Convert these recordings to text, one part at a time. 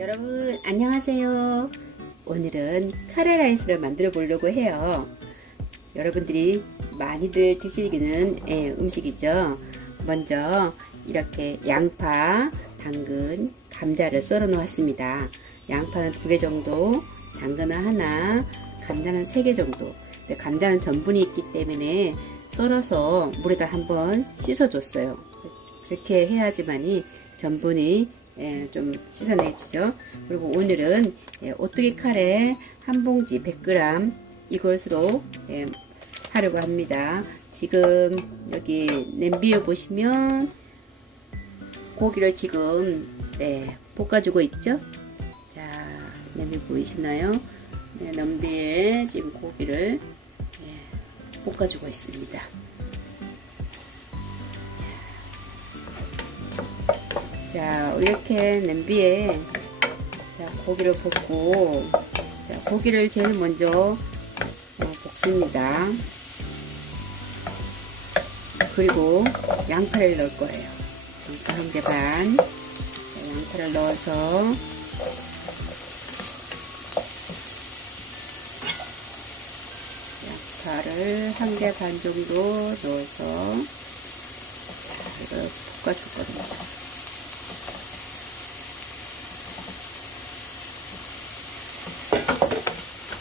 여러분 안녕하세요. 오늘은 카레 라이스를 만들어 보려고 해요. 여러분들이 많이들 드시기는 예, 음식이죠. 먼저 이렇게 양파, 당근, 감자를 썰어 놓았습니다. 양파는 두 개 정도, 당근은 하나, 감자는 세 개 정도. 감자는 전분이 있기 때문에 썰어서 물에다 한번 씻어줬어요. 그렇게 해야지만이 전분이 예, 좀 씻어내지죠. 그리고 오늘은 예, 오뚜기 카레 한 봉지 100g 이것으로 예, 하려고 합니다. 지금 여기 냄비에 보시면 고기를 지금 네, 볶아주고 있죠. 자, 냄비 보이시나요? 네, 냄비에 지금 고기를 예, 볶아주고 있습니다. 자, 이렇게 냄비에 자, 고기를 볶고 자, 고기를 제일 먼저 어, 볶습니다. 그리고 양파를 넣을 거예요. 양파 한 개 반. 자, 양파를 넣어서 양파를 한 개 반 정도 넣어서 자, 이거 볶아줄 겁니다.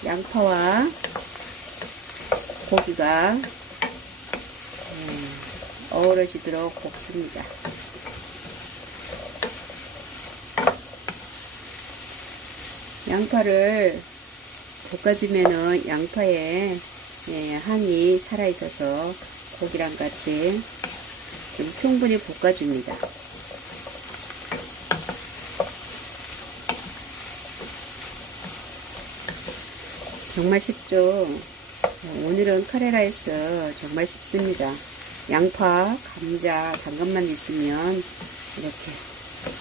양파와 고기가 음, 어우러지도록 볶습니다. 양파를 볶아주면은 양파에 예, 향이 살아있어서 고기랑 같이 좀 충분히 볶아줍니다. 정말 쉽죠. 오늘은 카레라이스 정말 쉽습니다. 양파, 감자, 당근만 있으면 이렇게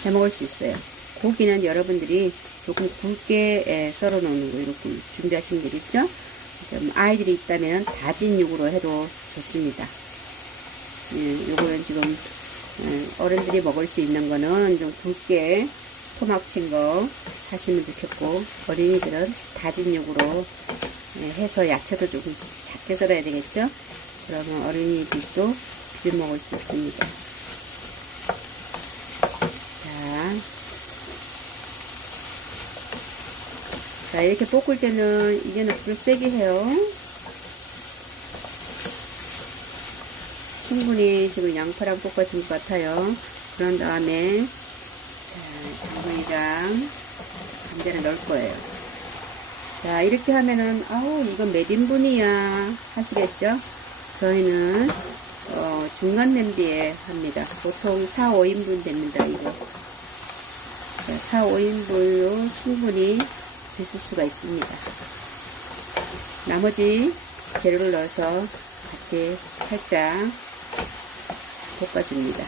해 먹을 수 있어요. 고기는 여러분들이 조금 굵게 썰어 놓는 거 이렇게 준비하시면 되겠죠? 아이들이 있다면 다진 육으로 해도 좋습니다. 예, 요거는 지금 어른들이 먹을 수 있는 거는 좀 굵게 토막 친 거 하시면 좋겠고 어린이들은 다진 육으로 해서 야채도 조금 작게 썰어야 되겠죠? 그러면 어린이들도 비벼 먹을 수 있습니다. 자, 자 이렇게 볶을 때는 이제는 불 세게 해요. 충분히 지금 양파랑 볶아준 것 같아요. 그런 다음에 자, 당근이랑 감자를 넣을 거예요. 자, 이렇게 하면은, 아우, 이건 몇 인분이야 하시겠죠? 저희는, 어, 중간 냄비에 합니다. 보통 4, 5인분 됩니다, 이거. 자, 4, 5인분로 충분히 드실 수가 있습니다. 나머지 재료를 넣어서 같이 살짝 볶아줍니다.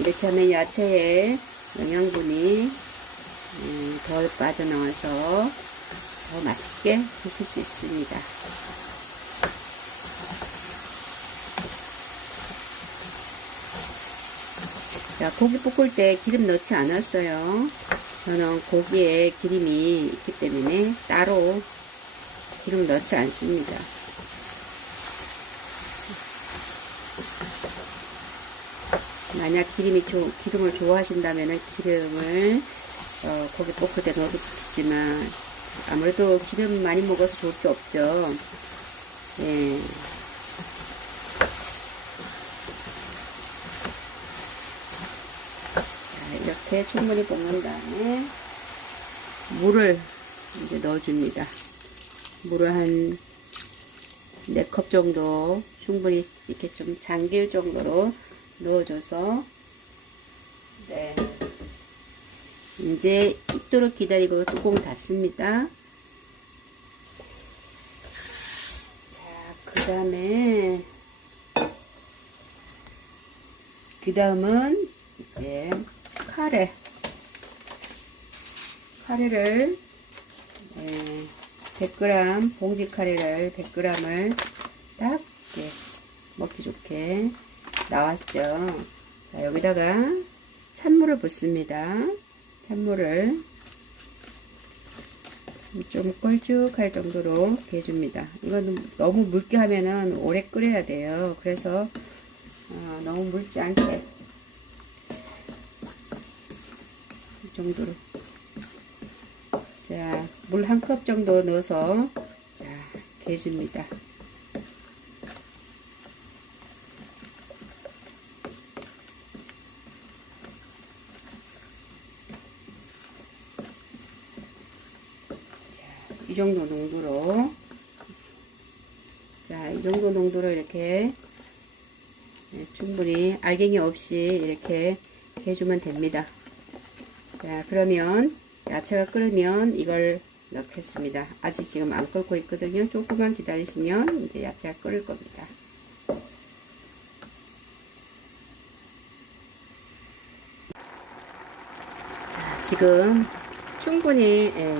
이렇게 하면 야채에 영양분이 음, 덜 빠져나와서 더 맛있게 드실 수 있습니다. 자, 고기 볶을 때 기름 넣지 않았어요. 저는 고기에 기름이 있기 때문에 따로 기름 넣지 않습니다. 만약 기름이 조, 기름을 좋아하신다면 기름을 어, 고기 볶을 때 넣어도 좋겠지만 아무래도 기름 많이 먹어서 좋을 게 없죠. 예. 자, 이렇게 충분히 볶는 다음에 물을 이제 넣어줍니다. 물을 한 4컵 정도 충분히 이렇게 좀 잠길 정도로 넣어줘서. 네. 이제 익도록 기다리고 뚜껑 닫습니다. 자 그 다음에 그 다음은 이제 카레. 카레를 네, 100g 봉지 카레를 100g을 딱 먹기 좋게 나왔죠. 자, 여기다가 찬물을 붓습니다. 찬물을 좀 걸쭉할 정도로 해줍니다. 이건 너무 묽게 하면은 오래 끓여야 돼요. 그래서 어, 너무 묽지 않게 이 정도로 자, 물 한 컵 정도 넣어서 자, 해줍니다. 이 정도 농도로 자, 이 정도 농도로 이렇게 네, 충분히 알갱이 없이 이렇게 해주면 됩니다. 자, 그러면 야채가 끓으면 이걸 넣겠습니다. 아직 지금 안 끓고 있거든요. 조금만 기다리시면 이제 야채가 끓을 겁니다. 자, 지금 충분히 예,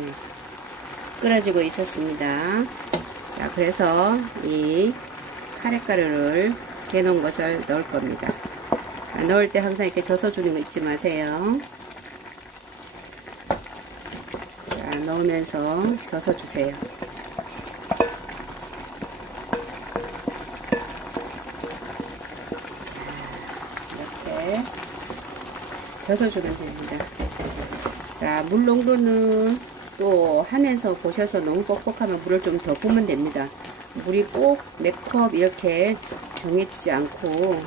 끓여지고 있었습니다. 자, 그래서 이 카레가루를 개놓은 것을 넣을 겁니다. 자, 넣을 때 항상 이렇게 젖어주는 거 잊지 마세요. 자, 넣으면서 젖어주세요. 이렇게 젖어주면 됩니다. 자, 물 농도는 또 하면서 보셔서 너무 뻑뻑하면 물을 좀더 부으면 됩니다. 물이 꼭 몇컵 이렇게 정해지지 않고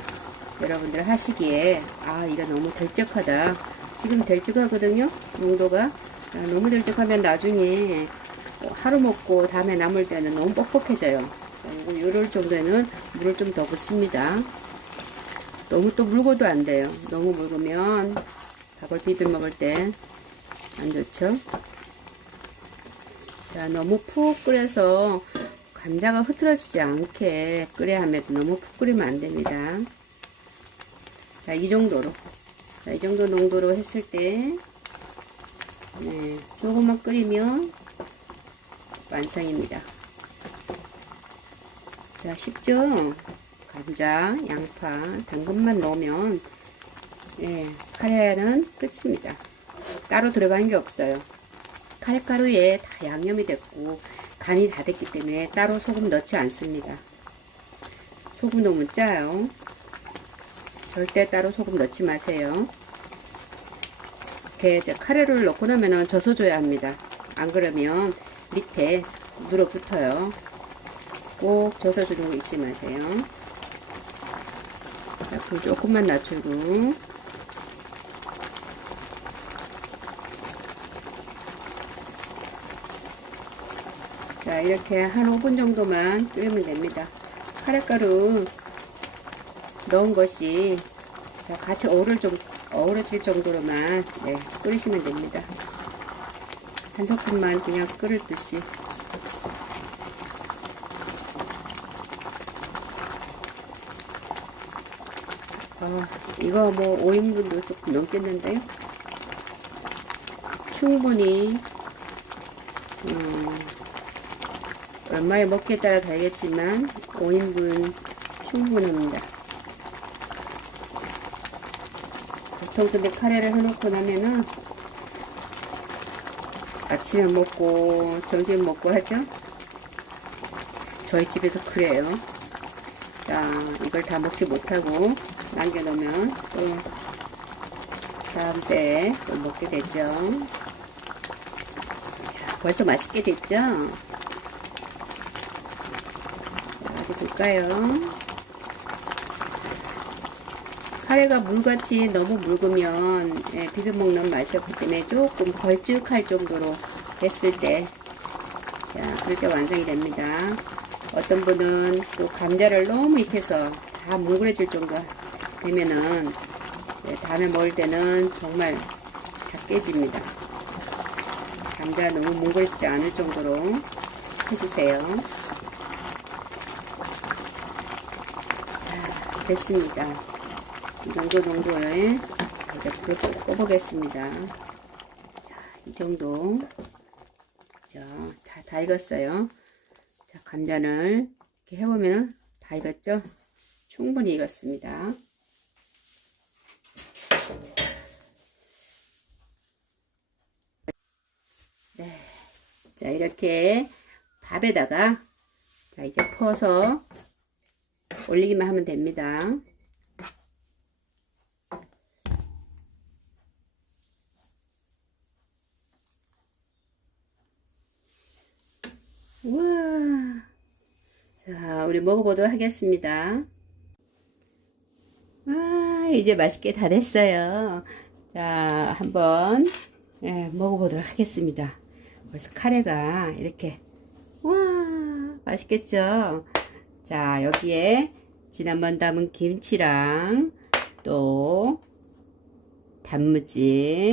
여러분들 하시기에 아 이거 너무 덜쩍하다. 지금 덜쩍하거든요. 농도가 아, 너무 덜쩍하면 나중에 하루 먹고 다음에 남을 때는 너무 뻑뻑해져요. 이럴 정도에는 물을 좀 더 붓습니다. 너무 또 묽어도 안 돼요. 너무 묽으면 밥을 비벼 먹을 때 안 좋죠. 자, 너무 푹 끓여서 감자가 흐트러지지 않게 끓여야 하면 너무 푹 끓이면 안 됩니다. 자, 이 정도로. 자, 이 정도 농도로 했을 때, 네, 조금만 끓이면 완성입니다. 자, 쉽죠? 감자, 양파, 당근만 넣으면, 예, 카레는 끝입니다. 따로 들어가는 게 없어요. 카레가루에 다 양념이 됐고 간이 다 됐기 때문에 따로 소금 넣지 않습니다. 소금 넣으면 짜요. 절대 따로 소금 넣지 마세요. 이렇게 이제 카레를 넣고 나면은 젖어줘야 합니다. 안 그러면 밑에 눌어붙어요. 꼭 젖어주는 거 잊지 마세요. 자, 불 조금만 낮추고 자 이렇게 한 5분 정도만 끓이면 됩니다. 카레가루 넣은 것이 자, 같이 어우를 좀 어우러질 정도로만 네, 끓이시면 됩니다. 한 소푼만 그냥 끓을 듯이. 어, 이거 뭐 5인분도 조금 넘겠는데요? 충분히 음, 얼마에 먹기에 따라 다르겠지만 5인분 충분합니다. 보통 근데 카레를 해놓고 나면은 아침에 먹고 점심 먹고 하죠. 저희 집에도 그래요. 자, 이걸 다 먹지 못하고 남겨놓으면 또 다음 때에 또 먹게 되죠. 자, 벌써 맛있게 됐죠? 어디 볼까요? 카레가 물같이 너무 묽으면 예, 비벼 먹는 맛이 없기 때문에 조금 걸쭉할 정도로 됐을 때, 자, 그럴 때 완성이 됩니다. 어떤 분은 또 감자를 너무 익혀서 다 뭉그러질 정도 되면은 예, 다음에 먹을 때는 정말 다 깨집니다. 감자 너무 뭉그러지지 않을 정도로 해주세요. 됐습니다. 이 정도 정도에 이제 불을 꺼보겠습니다. 자, 이 정도. 그죠? 다, 다 익었어요. 자, 감자를 이렇게 해보면 다 익었죠? 충분히 익었습니다. 네. 자, 이렇게 밥에다가 자, 이제 퍼서 올리기만 하면 됩니다. 우와. 자, 우리 먹어보도록 하겠습니다. 아, 이제 맛있게 다 됐어요. 자, 한번 예, 먹어보도록 하겠습니다. 벌써 카레가 이렇게 와 맛있겠죠? 자, 여기에 지난번 담은 김치랑 또 단무지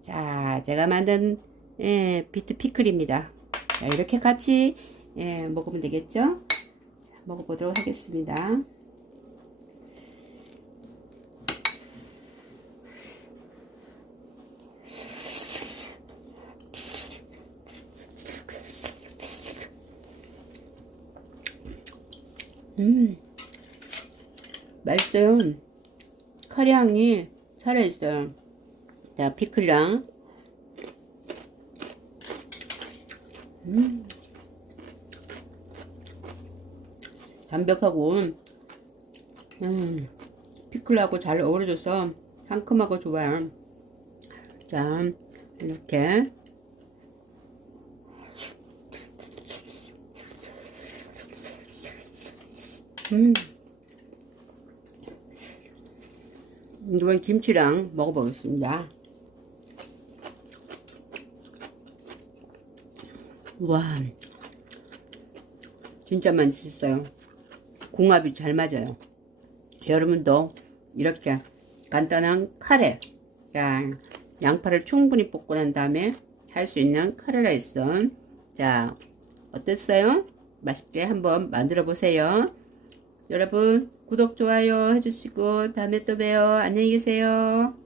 자, 제가 만든 예, 비트 피클입니다. 자, 이렇게 같이 예, 먹으면 되겠죠? 먹어보도록 하겠습니다. 음, 맛있어요. 카레 향이 살아있어요. 자, 피클랑. 음, 담백하고, 음, 피클하고 잘 어우러져서 상큼하고 좋아요. 자, 이렇게. 음. 이번 김치랑 먹어보겠습니다. 와, 진짜 맛있어요. 궁합이 잘 맞아요. 여러분도 이렇게 간단한 카레, 자, 양파를 충분히 볶고 난 다음에 할 수 있는 카레 라이스. 자, 어땠어요? 맛있게 한번 만들어 보세요. 여러분 구독 좋아요 해주시고 다음에 또 봬요. 안녕히 계세요.